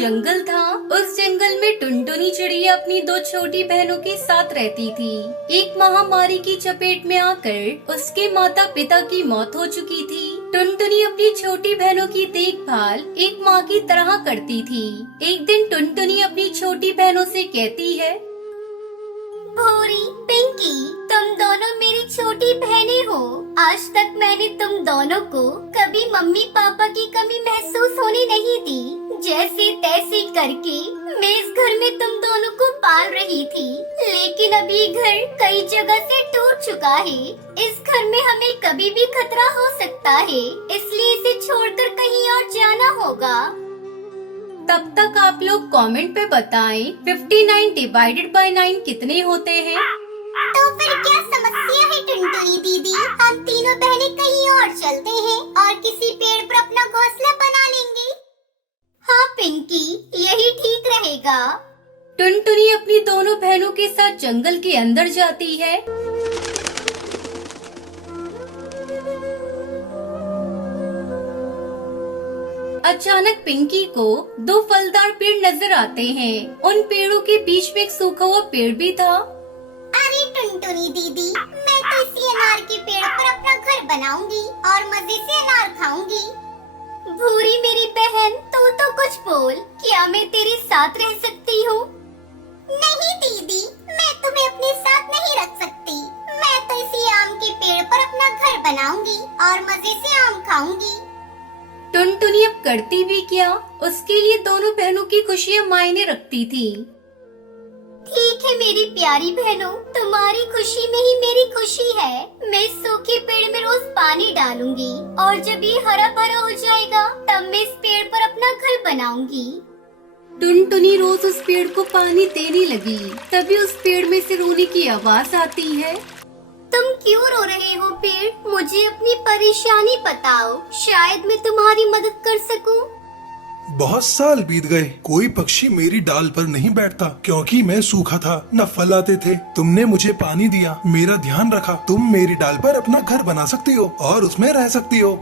जंगल था। उस जंगल में टुनटुनी चिड़िया अपनी दो छोटी बहनों के साथ रहती थी। एक महामारी की चपेट में आकर उसके माता पिता की मौत हो चुकी थी। टुनटुनी अपनी छोटी बहनों की देखभाल एक माँ की तरह करती थी। एक दिन टुनटुनी अपनी छोटी बहनों से कहती है, भूरी, पिंकी, तुम दोनों मेरी छोटी बहनें हो। आज तक मैंने तुम दोनों को कभी मम्मी पापा की कमी महसूस होने नहीं दी। जैसे तैसे करके मैं इस घर में तुम दोनों को पाल रही थी, लेकिन अब ये घर कई जगह से टूट चुका है। इस घर में हमें कभी भी खतरा हो सकता है, इसलिए इसे छोड़कर कहीं और जाना होगा। तब तक आप लोग कमेंट पे बताएं 59 डिवाइडेड बाय 9 कितने होते हैं। तो फिर क्या समस्या है टुनटुनी दीदी? हम तीनों बहनें कहीं और चलते हैं और किसी पेड़ पर अपना घोंसला बना लेंगे। हाँ पिंकी, यही ठीक रहेगा। टुनटुनी अपनी दोनों बहनों के साथ जंगल के अंदर जाती है। अचानक पिंकी को दो फलदार पेड़ नजर आते हैं। उन पेड़ों के बीच में एक सूखा हुआ पेड़ भी था। अरे टुनटुनी दीदी, मैं तो इसी अनार के पेड़ पर अपना घर बनाऊंगी और मजे से अनार खाऊंगी। भूरी मेरी बहन, तू तो कुछ बोल, क्या मैं तेरे साथ रह सकती हूँ? नहीं दीदी, मैं तुम्हें अपने साथ नहीं रख सकती। मैं तो इसी आम के पेड़ पर अपना घर बनाऊंगी और मजे से आम खाऊंगी। टुनटुनी अब करती भी क्या, उसके लिए दोनों बहनों की खुशियाँ मायने रखती थी। ठीक है मेरी प्यारी बहनों, तुम्हारी खुशी में ही मेरी खुशी है। मैं इस सूखे पेड़ में रोज पानी डालूंगी और जब ये हरा भरा हो जाएगा तब मैं इस पेड़ पर अपना घर बनाऊंगी। टुनटुनी रोज उस पेड़ को पानी देने लगी। तभी उस पेड़ में से रोने की आवाज आती है। तुम क्यों रो रहे हो पेड़? मुझे अपनी परेशानी बताओ, शायद मैं तुम्हारी मदद कर सकूं। बहुत साल बीत गए, कोई पक्षी मेरी डाल पर नहीं बैठता क्योंकि मैं सूखा था, न फल आते थे। तुमने मुझे पानी दिया, मेरा ध्यान रखा। तुम मेरी डाल पर अपना घर बना सकती हो और उसमें रह सकती हो।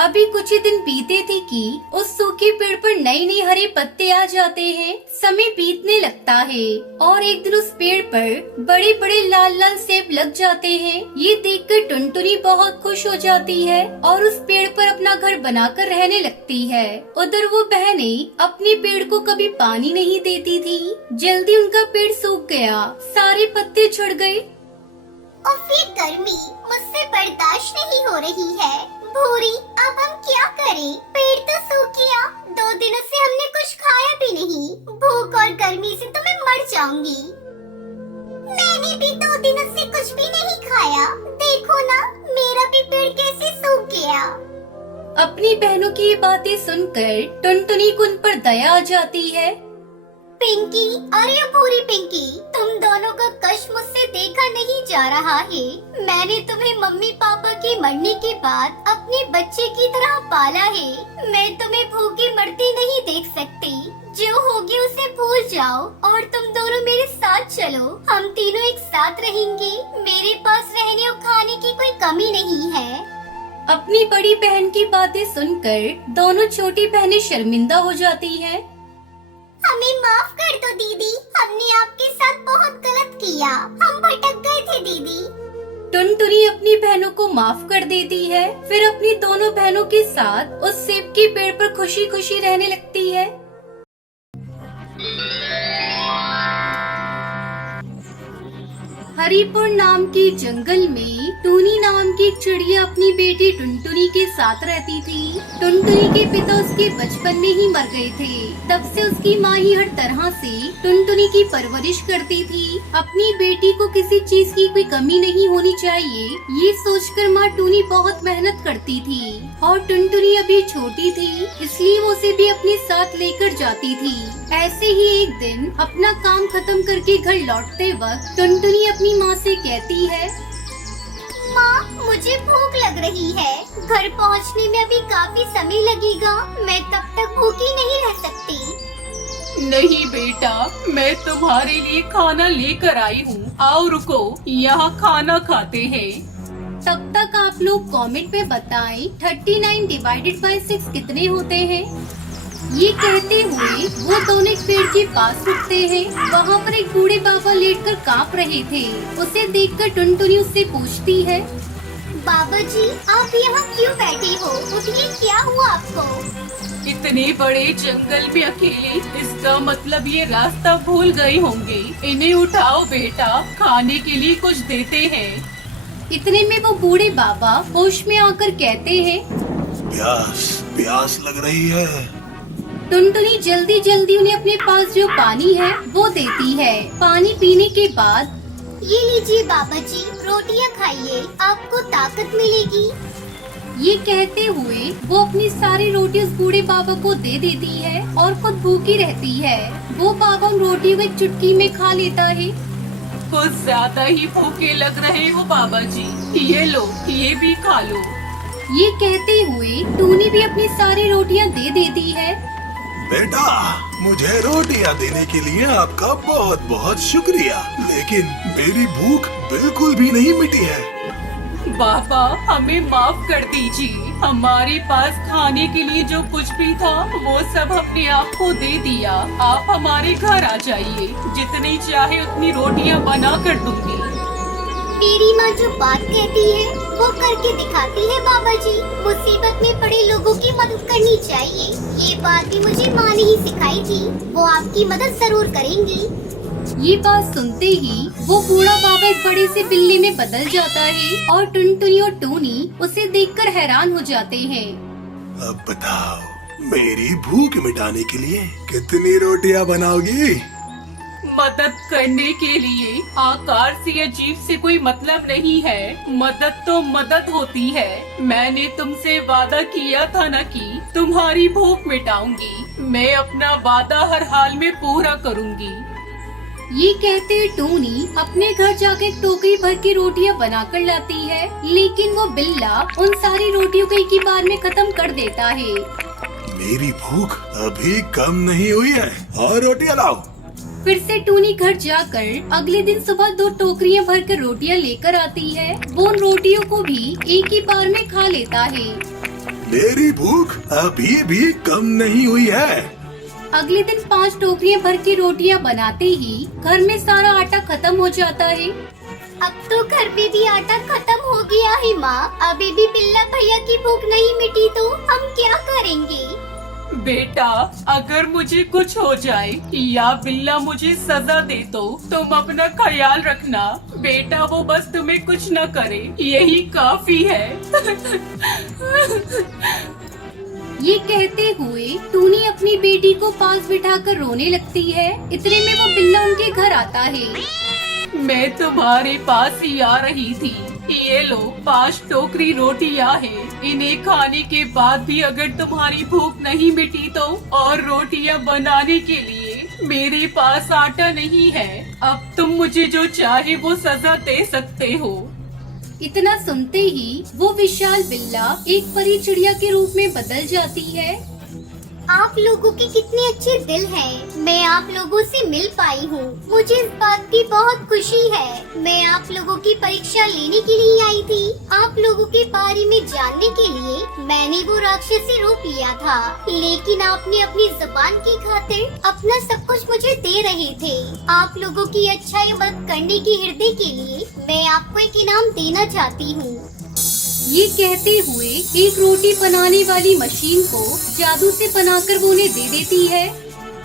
अभी कुछ ही दिन बीते थे कि उस सूखे पेड़ पर नई नई हरे पत्ते आ जाते हैं। समय बीतने लगता है और एक दिन उस पेड़ पर बड़े बड़े लाल लाल सेब लग जाते हैं। ये देखकर टुनटुनी बहुत खुश हो जाती है और उस पेड़ पर अपना घर बनाकर रहने लगती है। उधर वो बहनें अपने पेड़ को कभी पानी नहीं देती थी। जल्दी उनका पेड़ सूख गया, सारे पत्ते झड़ गए। और फिर गर्मी मुझसे बर्दाश्त नहीं हो रही है। भूरी, अब हम क्या करें? पेड़ तो सूख गया, 2 दिनों से हमने कुछ खाया भी नहीं। भूख और गर्मी से तो मैं मर जाऊंगी। मैंने भी 2 दिनों से कुछ भी नहीं खाया। देखो ना, मेरा भी पेड़ कैसे सूख गया। अपनी बहनों की ये बातें सुनकर टुनटुनी को उन पर दया आ जाती है। पिंकी, अरे भूरी पिंकी, तुम दोनों का कष्ट मुझसे देखा नहीं जा रहा है। मैंने तुम्हें मम्मी पापा के मरने के बाद अपने बच्चे की तरह पाला है। मैं तुम्हें भूखे मरते नहीं देख सकती। जो हो गया उसे भूल जाओ और तुम दोनों मेरे साथ चलो। हम तीनों एक साथ रहेंगे। मेरे पास रहने और खाने की कोई कमी नहीं है। अपनी बड़ी बहन की बातें सुनकर दोनों छोटी बहनें शर्मिंदा हो जाती हैं। हमें माफ कर दो दीदी, हमने आपके साथ बहुत गलत किया। हम भटक गए थे दीदी। टुनटुनी अपनी बहनों को माफ कर देती है। फिर अपनी दोनों बहनों के साथ उस सेब के पेड़ पर खुशी खुशी रहने लगती है। हरिपुर नाम के जंगल में टूनी नाम की एक चिड़िया अपनी बेटी टुनटुनी के साथ रहती थी। टुनटुनी के पिता उसके बचपन में ही मर गए थे। तब से उसकी माँ ही हर तरह से टुनटुनी की परवरिश करती थी। अपनी बेटी को किसी चीज की कोई कमी नहीं होनी चाहिए, ये सोचकर माँ टूनी बहुत मेहनत करती थी। और टुनटुनी अभी छोटी थी, इसलिए वो उसे भी अपने साथ लेकर जाती थी। ऐसे ही एक दिन अपना काम खत्म करके घर लौटते वक्त टुनटुनी अपनी माँ से कहती है, माँ, मुझे भूख लग रही है। घर पहुँचने में अभी काफी समय लगेगा। मैं तब तक भूखी नहीं रह सकती। नहीं बेटा, मैं तुम्हारे लिए खाना लेकर आई हूँ। आओ रुको, यहाँ खाना खाते हैं। तब तक आप लोग कमेंट में बताएं 39 डिवाइडेड बाय 6 कितने होते हैं। ये कहते हुए वो दोनों एक पेड़ के पास रुकते हैं। वहाँ पर एक बूढ़े बाबा लेटकर कांप रहे थे। उसे देखकर टुनटुनी उससे पूछती है, बाबा जी आप यहाँ क्यों बैठे हो? उठिए, क्या हुआ आपको? इतने बड़े जंगल में अकेले, इसका मतलब ये रास्ता भूल गए होंगे। इन्हें उठाओ बेटा, खाने के लिए कुछ देते हैं। इतने में वो बूढ़े बाबा होश में आकर कहते हैं, प्यास प्यास लग रही है। टुनटुनी जल्दी जल्दी उन्हें अपने पास जो पानी है वो देती है। पानी पीने के बाद ये लीजिए बाबा जी, रोटियाँ खाइए, आपको ताकत मिलेगी। ये कहते हुए वो अपनी सारी रोटी उस बूढ़े बाबा को दे देती है और खुद भूखी रहती है। वो बाबा उन रोटियों को एक चुटकी में खा लेता है। कुछ ज्यादा ही भूखे लग रहे हो बाबा जी, ये लो, ये भी खा लो। ये कहते हुए टूनी भी अपनी सारी रोटियां दे देती है। बेटा, मुझे रोटियां देने के लिए आपका बहुत बहुत शुक्रिया, लेकिन मेरी भूख बिल्कुल भी नहीं मिटी है। बाबा हमें माफ कर दीजिए, हमारे पास खाने के लिए जो कुछ भी था वो सब अपने आप को दे दिया। आप हमारे घर आ जाइए, जितनी चाहे उतनी रोटियां बना कर दूंगी। मेरी माँ जो बात कहती है वो करके दिखाती है बाबा जी। मुसीबत में पड़े लोगों की मदद करनी चाहिए। ये बात भी मुझे माँ ने ही सिखाई थी। वो आपकी मदद जरूर करेंगी। ये बात सुनते ही वो बूढ़ा बाबा एक बड़े से बिल्ली में बदल जाता है और टुनटुनी और टूनी उसे देखकर हैरान हो जाते हैं। अब बताओ, मेरी भूख मिटाने के लिए कितनी रोटियां बनाओगी? मदद करने के लिए आकार से या जीभ से कोई मतलब नहीं है। मदद तो मदद होती है। मैंने तुमसे वादा किया था ना कि तुम्हारी भूख मिटाऊंगी। मैं अपना वादा हर हाल में पूरा करूंगी। ये कहते टूनी अपने घर जाकर एक टोकरी भर की रोटियां बनाकर लाती है, लेकिन वो बिल्ला उन सारी रोटियों को एक ही बार में खत्म कर देता है। मेरी भूख अभी कम नहीं हुई है, और रोटियां लाओ। फिर से टूनी घर जाकर अगले दिन सुबह 2 टोकरियां भरकर रोटियां लेकर आती है। वो उन रोटियों को भी एक ही बार में खा लेता है। मेरी भूख अभी भी कम नहीं हुई है। अगले दिन 5 टोकरियां भर की रोटियां बनाते ही घर में सारा आटा खत्म हो जाता है। अब तो घर में भी आटा खत्म हो गया है माँ। अभी भी बिल्ला भैया की भूख नहीं मिटी तो हम क्या करेंगे? बेटा, अगर मुझे कुछ हो जाए या बिल्ला मुझे सजा दे तो तुम अपना ख्याल रखना। बेटा, वो बस तुम्हें कुछ न करे, यही काफी है। ये कहते हुए टूनी अपनी बेटी को पास बिठाकर रोने लगती है। इतने में वो बिल्ला उनके घर आता है। मैं तुम्हारे पास ही आ रही थी। ये लो, 5 टोकरी रोटियां हैं। इन्हें खाने के बाद भी अगर तुम्हारी भूख नहीं मिटी तो और रोटियां बनाने के लिए मेरे पास आटा नहीं है। अब तुम मुझे जो चाहे वो सजा दे सकते हो। इतना सुनते ही वो विशाल बिल्ला एक परी चिड़िया के रूप में बदल जाती है। आप लोगों के कितने अच्छे दिल हैं। मैं आप लोगों से मिल पाई हूँ। मुझे इस बात की बहुत खुशी है। मैं आप लोगों की परीक्षा लेने के लिए आई थी। आप लोगों के बारे में जानने के लिए मैंने वो राक्षसी रूप लिया था, लेकिन आपने अपनी जुबान की खातिर अपना सब कुछ मुझे दे रहे थे। आप लोगों की अच्छाई मदद करने के हृदय के लिए मैं आपको एक इनाम देना चाहती हूँ। ये कहते हुए एक रोटी बनाने वाली मशीन को जादू से बनाकर वो उन्हें दे देती है।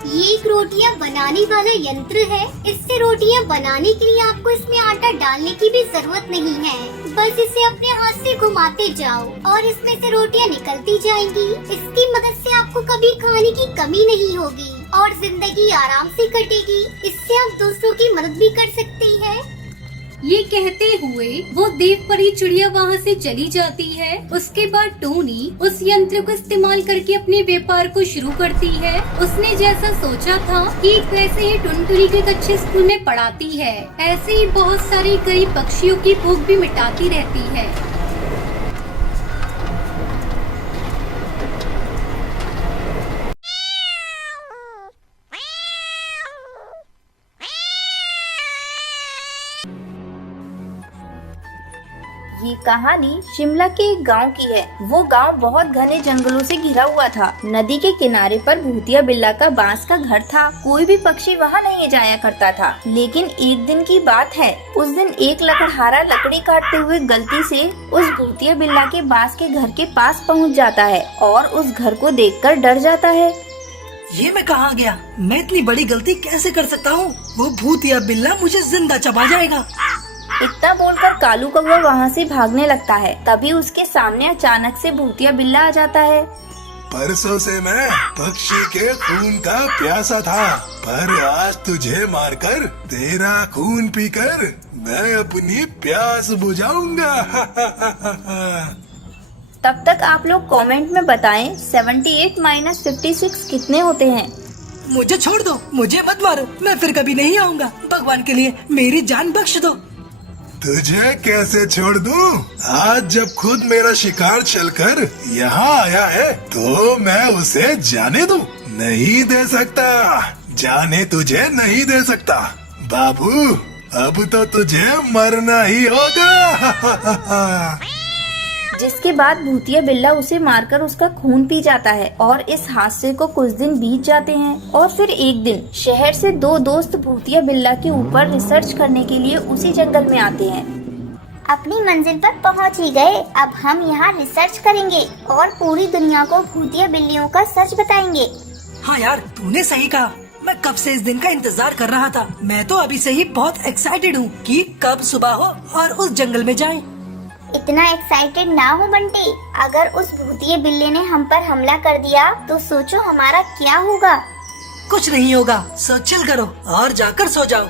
ये एक रोटियां बनाने वाला यंत्र है। इससे रोटियां बनाने के लिए आपको इसमें आटा डालने की भी जरूरत नहीं है। बस इसे अपने हाथ से घुमाते जाओ और इसमें से रोटियां निकलती जाएंगी। इसकी मदद से आपको कभी खाने की कमी नहीं होगी और जिंदगी आराम से कटेगी। इससे आप दूसरों की मदद भी कर सकती है। ये कहते हुए वो देव परी चिड़िया वहाँ से चली जाती है। उसके बाद टोनी उस यंत्र को इस्तेमाल करके अपने व्यापार को शुरू करती है। उसने जैसा सोचा था कि वैसे ही टुनटुनी को एक अच्छे स्कूल में पढ़ाती है। ऐसे ही बहुत सारे गरीब पक्षियों की भूख भी मिटाती रहती है। ये कहानी शिमला के एक गांव की है। वो गांव बहुत घने जंगलों से घिरा हुआ था। नदी के किनारे पर भूतिया बिल्ला का बांस का घर था। कोई भी पक्षी वहाँ नहीं जाया करता था। लेकिन एक दिन की बात है, उस दिन एक लकड़हारा लकड़ी काटते हुए गलती से उस भूतिया बिल्ला के बांस के घर के पास पहुँच जाता है और उस घर को देखकर डर जाता है। ये मैं कहाँ गया? मैं इतनी बड़ी गलती कैसे कर सकता हूँ? वो भूतिया बिल्ला मुझे जिंदा चबा जाएगा। इतना बोलकर कालू कौवा वहाँ से भागने लगता है। तभी उसके सामने अचानक से भूतिया बिल्ला आ जाता है। परसों से मैं पक्षी के खून का प्यासा था, पर आज तुझे मारकर तेरा खून पीकर मैं अपनी प्यास बुझाऊंगा। तब तक आप लोग कमेंट में बताएं 78 - 56 कितने होते हैं। मुझे छोड़ दो, मुझे मत मारो, मैं फिर कभी नहीं आऊँगा। भगवान के लिए मेरी जान बख्श दो। तुझे कैसे छोड़ दूं? आज जब खुद मेरा शिकार चलकर यहाँ आया है तो मैं उसे जाने दूं? नहीं दे सकता, जाने तुझे नहीं दे सकता। बाबू, अब तो तुझे मरना ही होगा। जिसके बाद भूतिया बिल्ला उसे मारकर उसका खून पी जाता है और इस हादसे को कुछ दिन बीत जाते हैं। और फिर एक दिन शहर से दो दोस्त भूतिया बिल्ला के ऊपर रिसर्च करने के लिए उसी जंगल में आते हैं। अपनी मंजिल पर पहुंच ही गए। अब हम यहाँ रिसर्च करेंगे और पूरी दुनिया को भूतिया बिल्लियों का सच बताएंगे। हाँ यार, तूने सही कहा। मैं कब से इस दिन का इंतजार कर रहा था। मैं तो अभी से ही बहुत एक्साइटेड हूँ कि कब सुबह हो और उस जंगल में जाएं। इतना एक्साइटेड ना हो बंटी। अगर उस भूतिये बिल्ली ने हम पर हमला कर दिया तो सोचो हमारा क्या होगा। कुछ नहीं होगा, सो चिल करो और जाकर सो जाओ।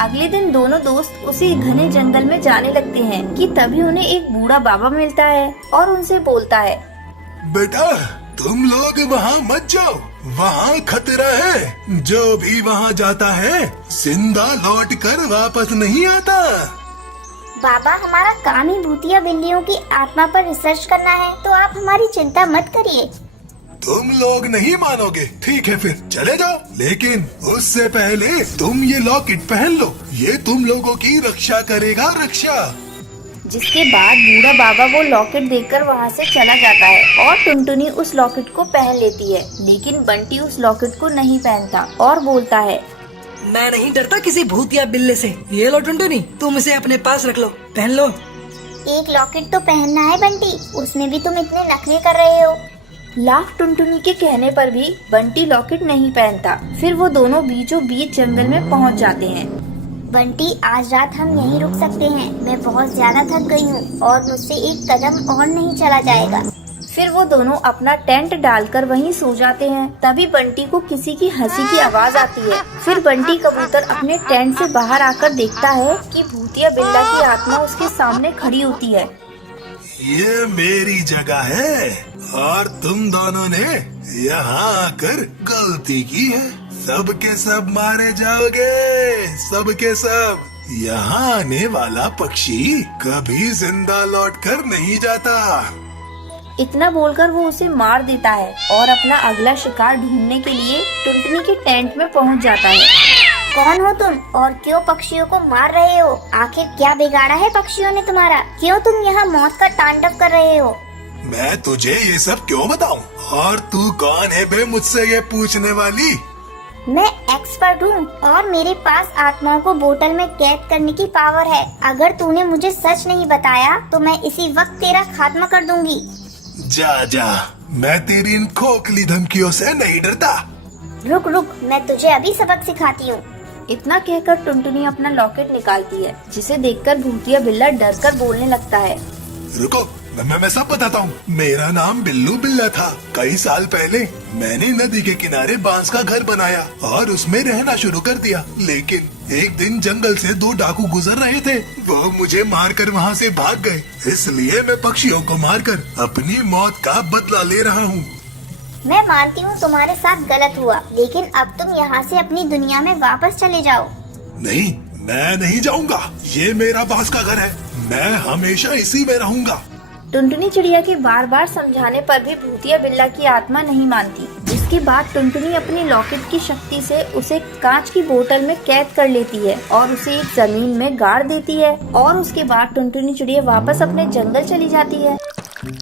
अगले दिन दोनों दोस्त उसी घने जंगल में जाने लगते हैं कि तभी उन्हें एक बूढ़ा बाबा मिलता है और उनसे बोलता है, बेटा, तुम लोग वहाँ मत जाओ, वहाँ खतरा है। जो भी वहाँ जाता है जिंदा लौट कर वापस नहीं आता। बाबा, हमारा काम ही भूतिया बिल्लियों की आत्मा पर रिसर्च करना है, तो आप हमारी चिंता मत करिए। तुम लोग नहीं मानोगे, ठीक है फिर चले जाओ, लेकिन उससे पहले तुम ये लॉकेट पहन लो, ये तुम लोगों की रक्षा करेगा, रक्षा। जिसके बाद बूढ़ा बाबा वो लॉकेट देखकर वहाँ से चला जाता है और टुनटुनी उस लॉकेट को पहन लेती है। लेकिन बंटी उस लॉकेट को नहीं पहनता और बोलता है, मैं नहीं डरता किसी भूतिया बिल्ले से। ये लो टुनटुनी, तुम इसे अपने पास रख लो, पहन लो। एक लॉकेट तो पहनना है बंटी, उसमें भी तुम इतने नखरे कर रहे हो। लाख टुनटुनी के कहने पर भी बंटी लॉकेट नहीं पहनता। फिर वो दोनों बीचों बीच जंगल में पहुंच जाते हैं। बंटी, आज रात हम यहीं रुक सकते हैं। मैं बहुत ज्यादा थक गई हूँ और मुझसे एक कदम और नहीं चला जाएगा। फिर वो दोनों अपना टेंट डालकर वहीं सो जाते हैं। तभी बंटी को किसी की हंसी की आवाज आती है। फिर बंटी कबूतर अपने टेंट से बाहर आकर देखता है कि भूतिया बिल्ला की आत्मा उसके सामने खड़ी होती है। ये मेरी जगह है और तुम दोनों ने यहाँ आकर गलती की है। सब के सब मारे जाओगे, सब के सब। यहाँ आने वाला पक्षी कभी जिंदा लौटकर नहीं जाता। इतना बोलकर वो उसे मार देता है और अपना अगला शिकार ढूंढने के लिए टुनटुनी के टेंट में पहुंच जाता है। कौन हो तुम और क्यों पक्षियों को मार रहे हो? आखिर क्या बिगाड़ा है पक्षियों ने तुम्हारा? क्यों तुम यहाँ मौत का तांडव कर रहे हो? मैं तुझे ये सब क्यों बताऊं? और तू कौन है बे मुझसे ये पूछने वाली? मैं एक्सपर्ट हूँ और मेरे पास आत्माओं को बोतल में कैद करने की पावर है। अगर तूने मुझे सच नहीं बताया तो मैं इसी वक्त तेरा खात्मा कर दूंगी। जा जा, मैं तेरी इन खोखली धमकियों से नहीं डरता। रुक रुक, मैं तुझे अभी सबक सिखाती हूँ। इतना कहकर टुनटुनी अपना लॉकेट निकालती है, जिसे देखकर भूतिया बिल्ला डरकर बोलने लगता है, रुको, मैं सब बताता हूँ। मेरा नाम बिल्लू बिल्ला था। कई साल पहले मैंने नदी के किनारे बांस का घर बनाया और उसमें रहना शुरू कर दिया। लेकिन एक दिन जंगल से दो डाकू गुजर रहे थे। वो मुझे मारकर वहाँ से भाग गए। इसलिए मैं पक्षियों को मारकर अपनी मौत का बदला ले रहा हूँ। मैं मानती हूँ तुम्हारे साथ गलत हुआ, लेकिन अब तुम यहाँ से अपनी दुनिया में वापस चले जाओ। नहीं, मैं नहीं जाऊँगा। ये मेरा बांस का घर है, मैं हमेशा इसी में रहूँगा। टुनटुनी चिड़िया के बार बार समझाने पर भी भूतिया बिल्ला की आत्मा नहीं मानती। जिसके इसके बाद टुनटुनी अपनी लॉकेट की शक्ति से उसे कांच की बोतल में कैद कर लेती है और उसे एक जमीन में गाड़ देती है और उसके बाद टुनटुनी चिड़िया वापस अपने जंगल चली जाती है।